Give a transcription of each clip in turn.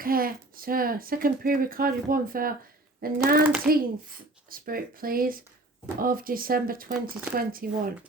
Okay, so second pre-recorded one for the 19th, Spirit please, of December 2021.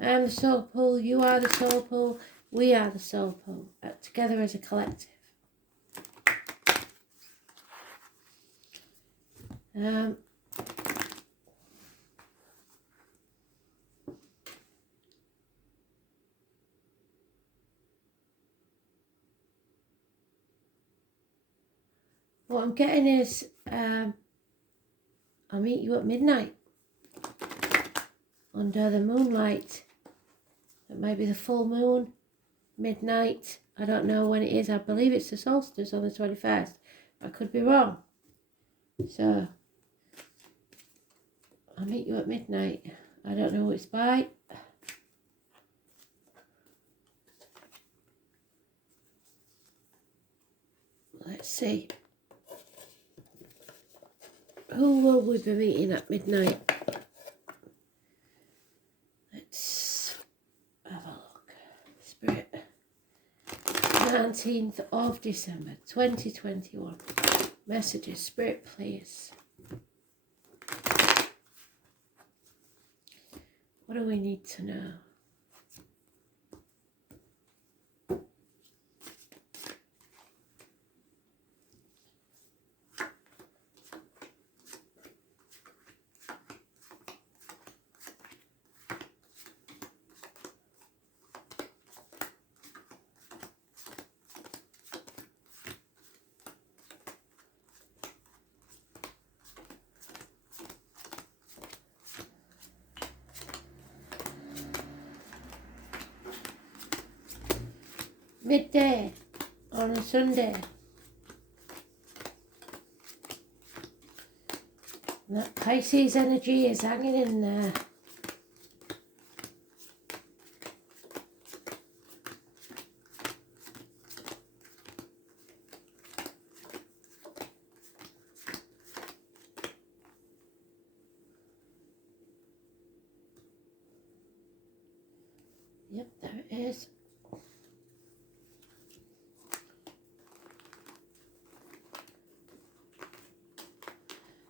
I am the soul pool, you are the soul pool, we are the soul pool, together as a collective. What I'm getting is, I'll meet you at midnight, under the moonlight. It may be the full moon, midnight, I don't know when it is. I believe it's the solstice on the 21st. I could be wrong. So, I'll meet you at midnight. I don't know who it's by. Let's see. Who will we be meeting at midnight? Let's have a look. Spirit. 19th of December 2021. Messages. Spirit, please. What do we need to know? Midday on a Sunday. And that Pisces energy is hanging in there. Yep, there it is.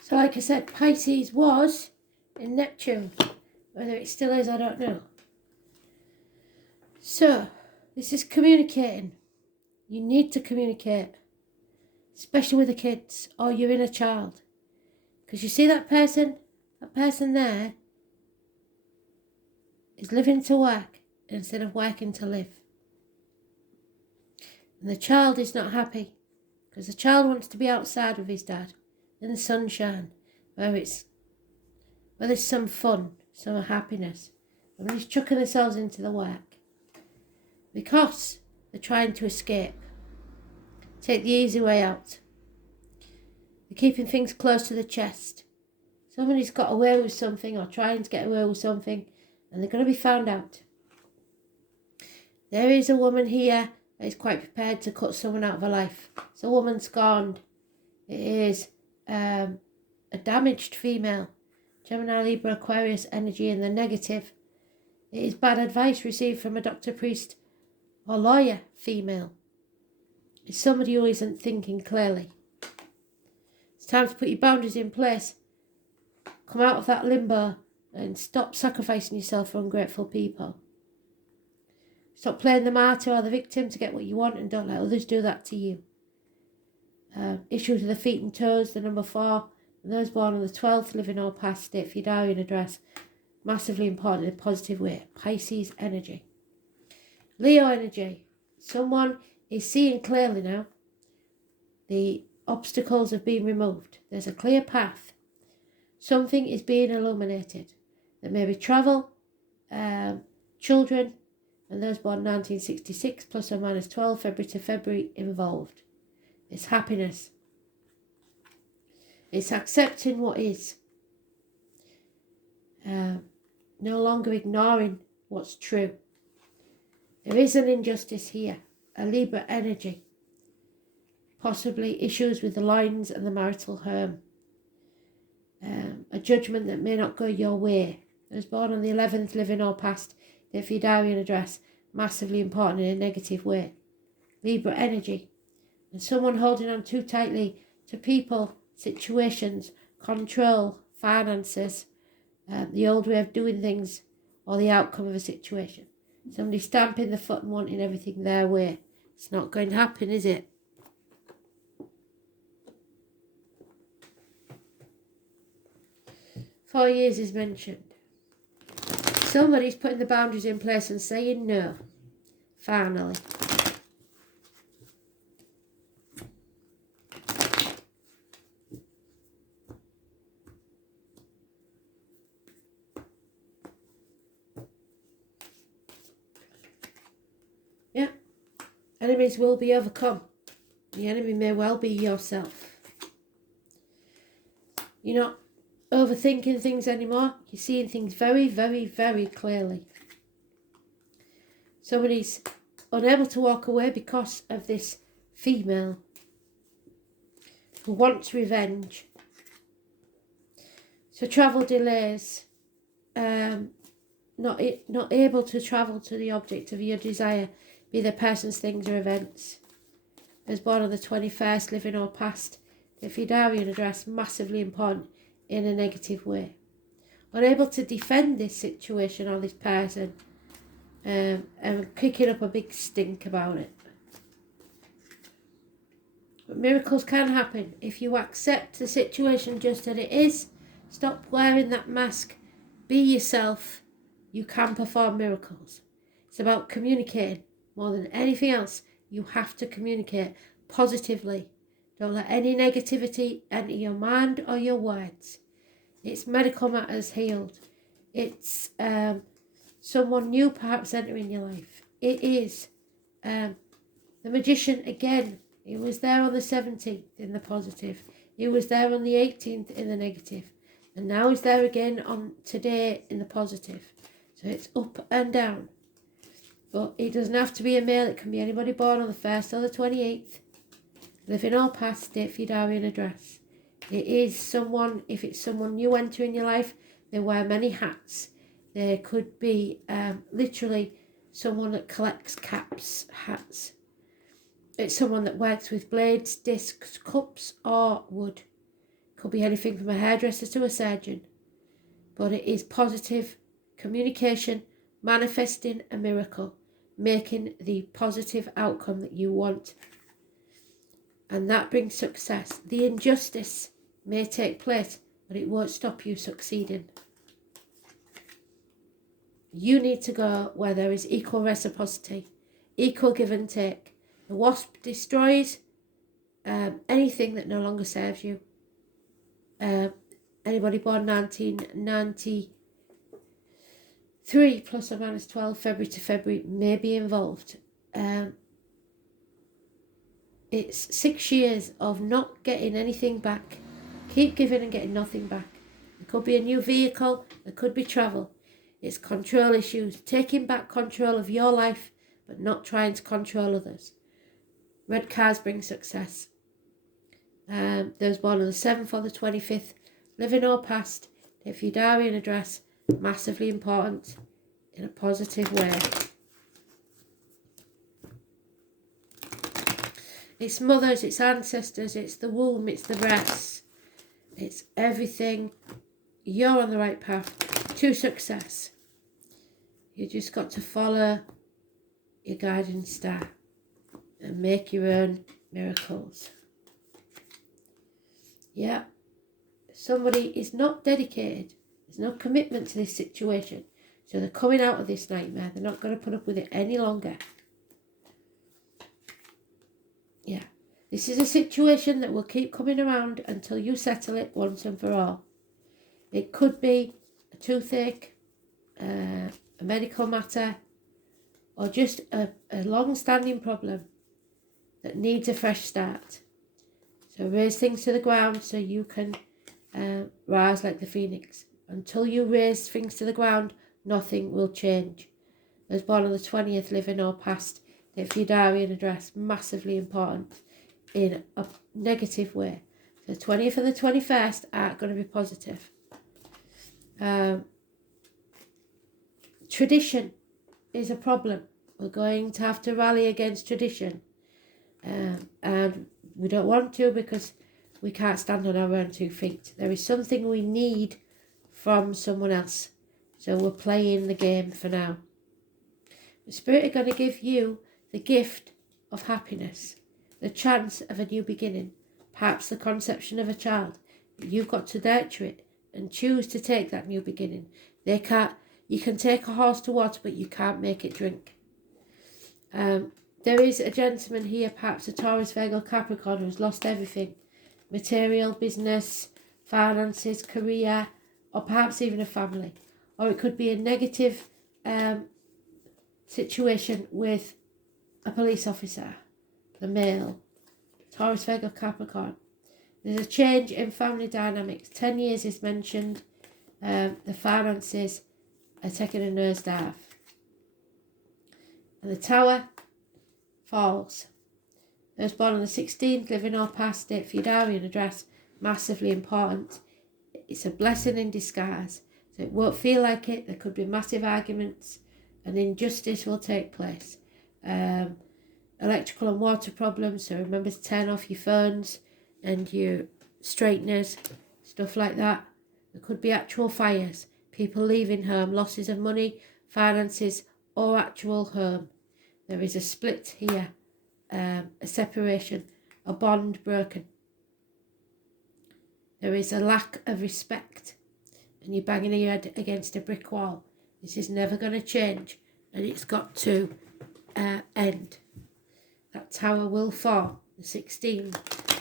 So like I said, Pisces was in Neptune. Whether it still is, I don't know. So, this is communicating. You need to communicate. Especially with the kids or your inner child. Because you see that person there is living to work instead of working to live. And the child is not happy. Because the child wants to be outside with his dad. In the sunshine, where there's some fun, some happiness. And he's chucking themselves into the work. Because they're trying to escape. Take the easy way out. They're keeping things close to the chest. Somebody's got away with something or trying to get away with something, and they're going to be found out. There is a woman here that is quite prepared to cut someone out of her life. It's a woman scorned. It is a damaged female. Gemini, Libra, Aquarius energy in the negative. It is bad advice received from a doctor, priest or lawyer female. It's somebody who isn't thinking clearly. It's time to put your boundaries in place. Come out of that limbo and stop sacrificing yourself for ungrateful people. Stop playing the martyr or the victim to get what you want and don't let others do that to you. Issues with the feet and toes, the number 4. And those born on the 12th, living or past, state for your diary and address. Massively important in a positive way. Pisces energy. Leo energy. Someone is seeing clearly now. The obstacles have been removed. There's a clear path. Something is being illuminated. There may be travel, children, and those born 1966 plus or minus 12 February to February involved. It's happiness. It's accepting what is. No longer ignoring what's true. There is an injustice here. A Libra energy. Possibly issues with the lines and the marital home. A judgment that may not go your way. Those born on the 11th, living or past, date for your diary and address. Massively important in a negative way. Libra energy. And someone holding on too tightly to people, situations, control, finances, the old way of doing things, or the outcome of a situation. Somebody stamping the foot and wanting everything their way. It's not going to happen, is it? Four years is mentioned. Somebody's putting the boundaries in place and saying no. Finally. Yeah. Enemies will be overcome. The enemy may well be yourself. You're not overthinking things anymore. You're seeing things very, very, very clearly. Somebody's unable to walk away because of this female who wants revenge. So travel delays, not able to travel to the object of your desire, be the persons, things or events. As born on the 21st, living or past, the Fidarian address, massively important in a negative way. Unable to defend this situation or this person, and kicking up a big stink about it. But miracles can happen if you accept the situation just as it is. Stop wearing that mask. Be yourself. You can perform miracles. It's about communicating more than anything else. You have to communicate positively. Don't let any negativity enter your mind or your words. It's medical matters healed. It's someone new perhaps entering your life. It is the magician again. He was there on the 17th in the positive. He was there on the 18th in the negative. And now he's there again on today in the positive. So it's up and down. But it doesn't have to be a male. It can be anybody born on the 1st or the 28th. Living or past, date, Fidarian address. It is someone, if it's someone new entering your life, they wear many hats. There could be literally someone that collects caps, hats. It's someone that works with blades, discs, cups or wood. Could be anything from a hairdresser to a surgeon. But it is positive communication, manifesting a miracle, making the positive outcome that you want. And that brings success. The injustice may take place, but it won't stop you succeeding. You need to go where there is equal reciprocity, equal give and take. The wasp destroys anything that no longer serves you. Anybody born 1993 plus or minus 12 February to February may be involved. It's 6 years of not getting anything back. Keep giving and getting nothing back. It could be a new vehicle. It could be travel. It's control issues. Taking back control of your life, but not trying to control others. Red cars bring success. Those born on the 7th or the 25th, living or past, if your diary and address, massively important in a positive way. It's mothers, it's ancestors, it's the womb, it's the breasts, it's everything. You're on the right path to success. You just got to follow your guiding star and make your own miracles. Yeah, somebody is not dedicated. There's no commitment to this situation. So they're coming out of this nightmare. They're not going to put up with it any longer. Yeah, this is a situation that will keep coming around until you settle it once and for all. It could be a toothache, a medical matter, or just a long-standing problem that needs a fresh start. So raise things to the ground so you can rise like the phoenix. Until you raise things to the ground, nothing will change. As born on the 20th, living or past, the Fidarian address, massively important in a negative way. The 20th and the 21st are going to be positive. Tradition is a problem. We're going to have to rally against tradition. and we don't want to because we can't stand on our own 2 feet. There is something we need from someone else. So we're playing the game for now. The Spirit are going to give you the gift of happiness, the chance of a new beginning, perhaps the conception of a child. You've got to nurture it and choose to take that new beginning. You can take a horse to water, but you can't make it drink. There is a gentleman here, perhaps a Taurus, Virgo, Capricorn, who's lost everything. Material, business, finances, career, or perhaps even a family. Or it could be a negative situation with a police officer, the male, Taurus, Virgo, Capricorn. There's a change in family dynamics. 10 years is mentioned. The finances are taking a nosedive. And the Tower falls. Those born on the 16th, living or past, date for your diary and address, massively important. It's a blessing in disguise. So it won't feel like it. There could be massive arguments and injustice will take place. Electrical and water problems, so remember to turn off your phones and your straighteners, stuff like that. There could be actual fires, people leaving home, losses of money, finances, or actual home. There is a split here, a separation, a bond broken. There is a lack of respect and you're banging your head against a brick wall. This is never going to change and it's got to end. That tower will fall. The 16,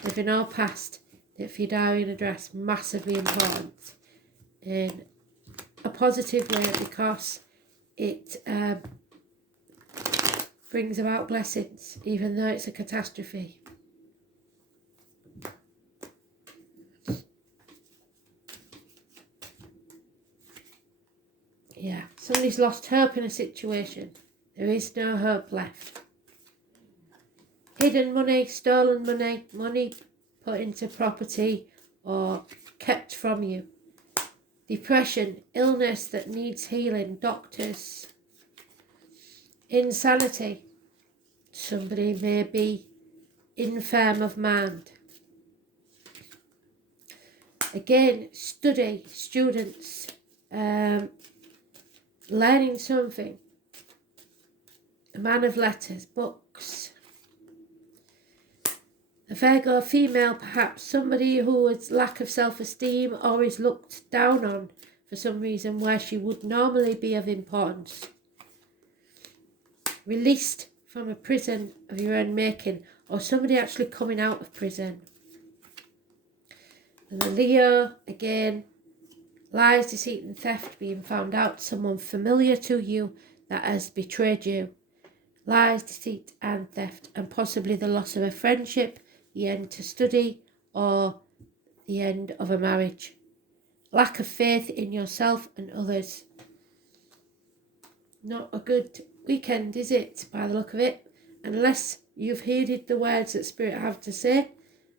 living or past, date for your diary and address, massively important in a positive way because it brings about blessings, even though it's a catastrophe. Yeah, somebody's lost hope in a situation. There is no hope left. Hidden money, stolen money, money put into property or kept from you. Depression, illness that needs healing, doctors. Insanity. Somebody may be infirm of mind. Again, study, students, learning something. A man of letters, books. A Virgo female, perhaps somebody who has lack of self-esteem or is looked down on for some reason where she would normally be of importance. Released from a prison of your own making or somebody actually coming out of prison. And the Leo, again, lies, deceit and theft being found out. Someone familiar to you that has betrayed you. Lies, deceit and theft and possibly the loss of a friendship, the end to study or the end of a marriage. Lack of faith in yourself and others. Not a good weekend, is it, by the look of it? Unless you've heeded the words that Spirit have to say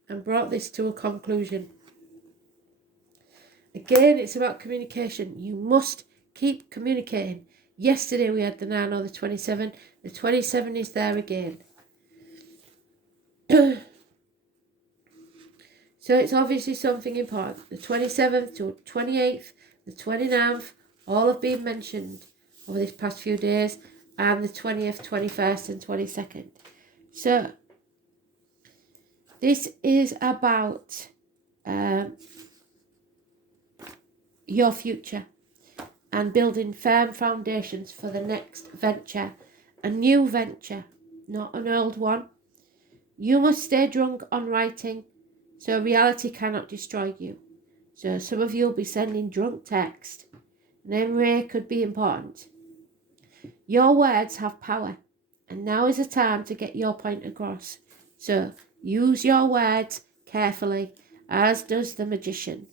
and brought this to a conclusion. Again, it's about communication. You must keep communicating. Yesterday we had the 9 or the 27. The 27 is there again. So it's obviously something important. The 27th to 28th, the 29th, all have been mentioned over these past few days, and the 20th, 21st and 22nd. So this is about your future and building firm foundations for the next venture, a new venture, not an old one. You must stay drunk on writing, so reality cannot destroy you. So some of you will be sending drunk text. Name Ray could be important. Your words have power, and now is the time to get your point across. So use your words carefully, as does the magician.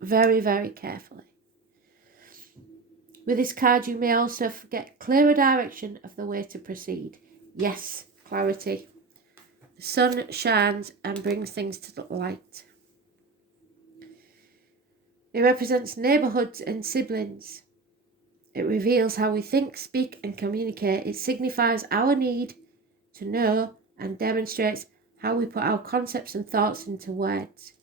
Very, very carefully. With this card, you may also get clearer direction of the way to proceed. Yes, clarity. The sun shines and brings things to the light. It represents neighbourhoods and siblings. It reveals how we think, speak and communicate. It signifies our need to know and demonstrates how we put our concepts and thoughts into words.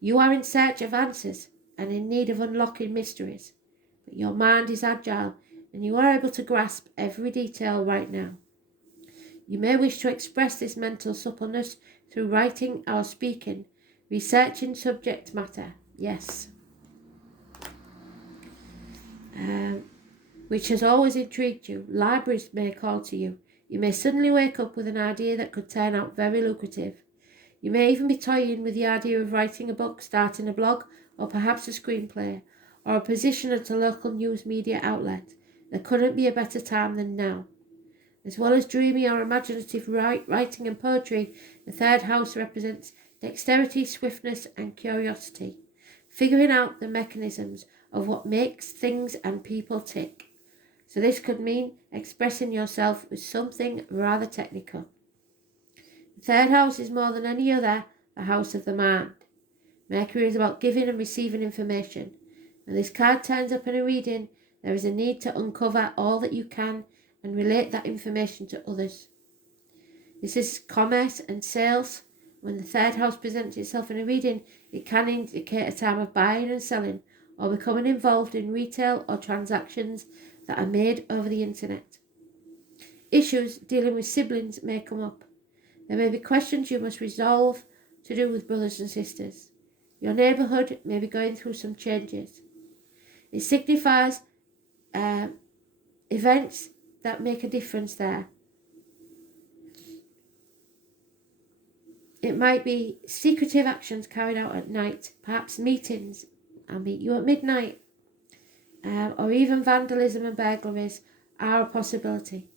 You are in search of answers and in need of unlocking mysteries, but your mind is agile and you are able to grasp every detail right now. You may wish to express this mental suppleness through writing or speaking, researching subject matter, yes, which has always intrigued you. Libraries may call to you. You may suddenly wake up with an idea that could turn out very lucrative. You may even be toying with the idea of writing a book, starting a blog, or perhaps a screenplay, or a position at a local news media outlet. There couldn't be a better time than now. As well as dreamy or imaginative writing and poetry, the third house represents dexterity, swiftness, and curiosity, figuring out the mechanisms of what makes things and people tick. So this could mean expressing yourself with something rather technical. The third house is more than any other the house of the mind. Mercury is about giving and receiving information. When this card turns up in a reading, there is a need to uncover all that you can and relate that information to others. This is commerce and sales. When the third house presents itself in a reading, it can indicate a time of buying and selling or becoming involved in retail or transactions that are made over the internet. Issues dealing with siblings may come up. There may be questions you must resolve to do with brothers and sisters. Your neighbourhood may be going through some changes. It signifies events that make a difference there. It might be secretive actions carried out at night, perhaps meetings, I'll meet you at midnight, or even vandalism and burglaries are a possibility.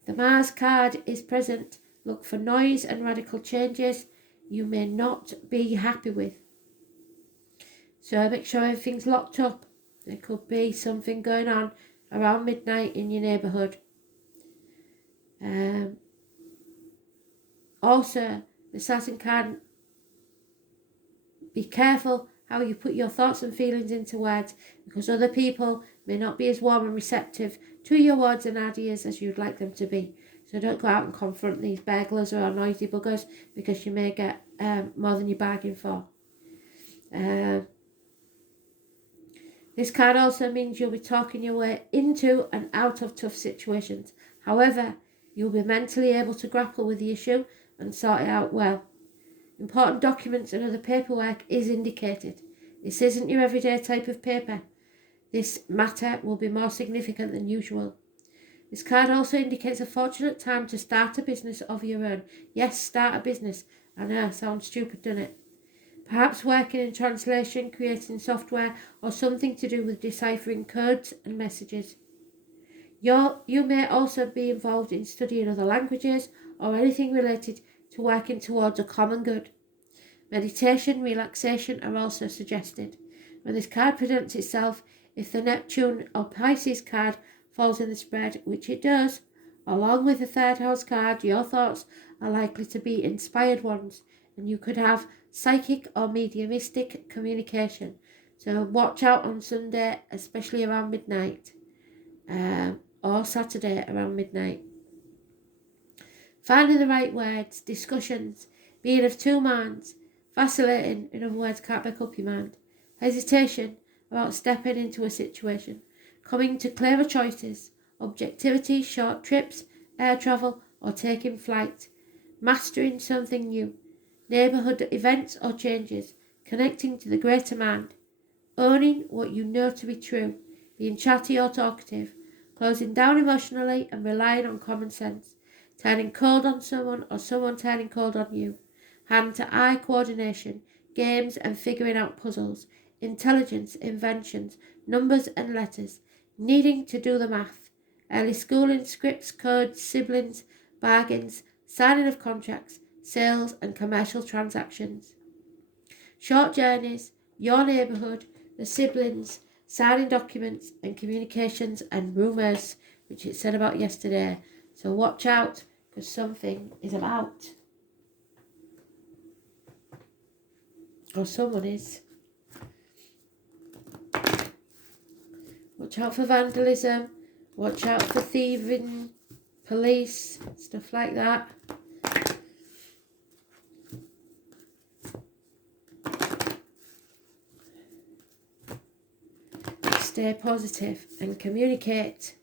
If the Mars card is present, look for noise and radical changes you may not be happy with. So make sure everything's locked up. There could be something going on around midnight in your neighbourhood. Also, the Saturn card, be careful how you put your thoughts and feelings into words, because other people may not be as warm and receptive to your words and ideas as you'd like them to be. So don't go out and confront these burglars or noisy buggers, because you may get more than you bargained for. This card also means you'll be talking your way into and out of tough situations. However, you'll be mentally able to grapple with the issue and sort it out well. Important documents and other paperwork is indicated. This isn't your everyday type of paper. This matter will be more significant than usual. This card also indicates a fortunate time to start a business of your own. Yes, start a business. I know, sounds stupid, doesn't it? Perhaps working in translation, creating software, or something to do with deciphering codes and messages. You may also be involved in studying other languages or anything related to working towards a common good. Meditation, relaxation are also suggested. When this card presents itself, if the Neptune or Pisces card falls in the spread, which it does, along with the third house card, your thoughts are likely to be inspired ones, and you could have psychic or mediumistic communication. So watch out on Sunday, especially around midnight, or Saturday around midnight. Finding the right words, discussions, being of two minds, vacillating, in other words, can't make up your mind, hesitation about stepping into a situation, coming to clearer choices, objectivity, short trips, air travel, or taking flight, mastering something new, neighbourhood events or changes, connecting to the greater mind, owning what you know to be true, being chatty or talkative, closing down emotionally and relying on common sense, turning cold on someone or someone turning cold on you, hand-to-eye coordination, games and figuring out puzzles, intelligence, inventions, numbers and letters, needing to do the math, early schooling, scripts, codes, siblings, bargains, signing of contracts, sales and commercial transactions. Short journeys, your neighbourhood, the siblings, signing documents and communications and rumours, which it said about yesterday. So watch out, because something is about. Or someone is. Watch out for vandalism. Watch out for thieving, police, stuff like that. Stay positive and communicate.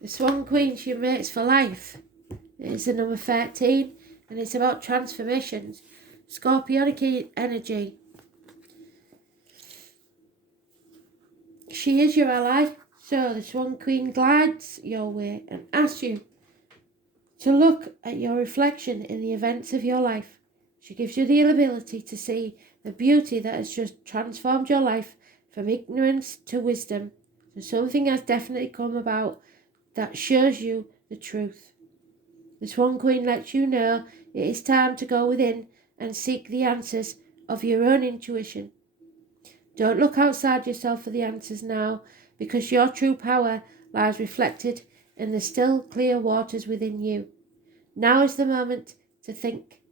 The Swan Queen, she mates for life. It's the number 13 and it's about transformations. Scorpionic energy. She is your ally. So the Swan Queen glides your way and asks you to look at your reflection in the events of your life. She gives you the ability to see the beauty that has just transformed your life from ignorance to wisdom. So something has definitely come about that shows you the truth. The Swan Queen lets you know it is time to go within and seek the answers of your own intuition. Don't look outside yourself for the answers now, because your true power lies reflected in the still clear waters within you. Now is the moment to think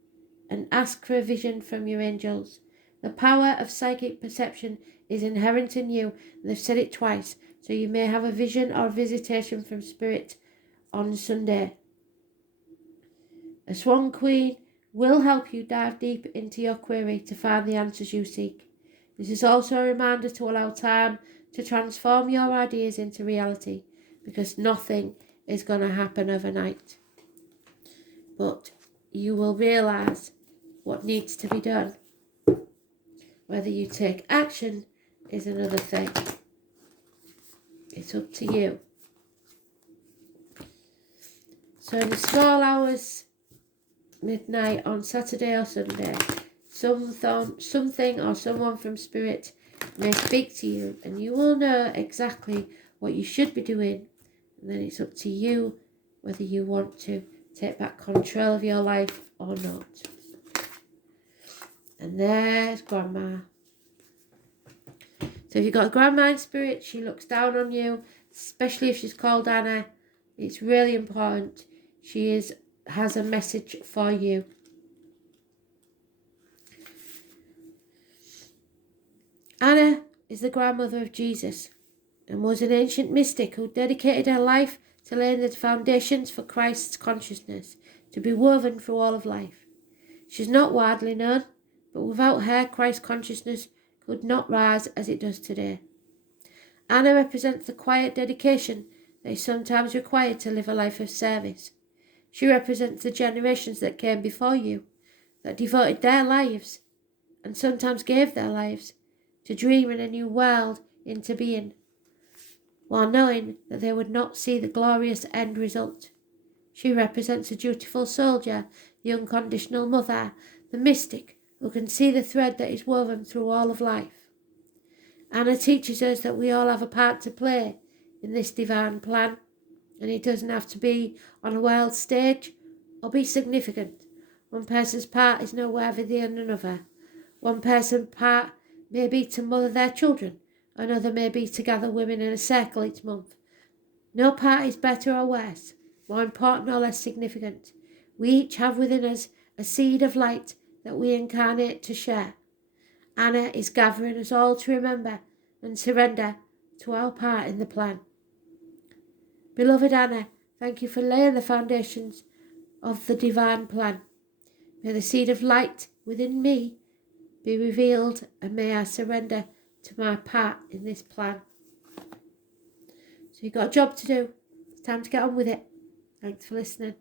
and ask for a vision from your angels. The power of psychic perception is inherent in you, and they've said it twice, so you may have a vision or visitation from Spirit on Sunday. A Swan Queen will help you dive deep into your query to find the answers you seek. This is also a reminder to allow time to transform your ideas into reality, because nothing is going to happen overnight. But you will realise what needs to be done. Whether you take action is another thing. It's up to you. So in the small hours, midnight on Saturday or Sunday, something or someone from Spirit may speak to you, and you will know exactly what you should be doing, and then it's up to you whether you want to take back control of your life or not. And there's Grandma. So if you've got a Grandma in Spirit, she looks down on you, especially if she's called Anna. It's really important. She has a message for you. Anna is the grandmother of Jesus and was an ancient mystic who dedicated her life to laying the foundations for Christ's consciousness to be woven through all of life. She's not widely known, but without her, Christ's consciousness could not rise as it does today. Anna represents the quiet dedication that is sometimes required to live a life of service. She represents the generations that came before you, that devoted their lives, and sometimes gave their lives, to dream in a new world into being, while knowing that they would not see the glorious end result. She represents the dutiful soldier, the unconditional mother, the mystic who can see the thread that is woven through all of life. Anna teaches us that we all have a part to play in this divine plan, and it doesn't have to be on a world stage or be significant. One person's part is no worthier than another. One person's part may be to mother their children, another may be to gather women in a circle each month. No part is better or worse, more important or less significant. We each have within us a seed of light that we incarnate to share. Anna is gathering us all to remember and surrender to our part in the plan. Beloved Anna, thank you for laying the foundations of the divine plan. May the seed of light within me be revealed, and may I surrender to my part in this plan. So you've got a job to do. It's time to get on with it. Thanks for listening.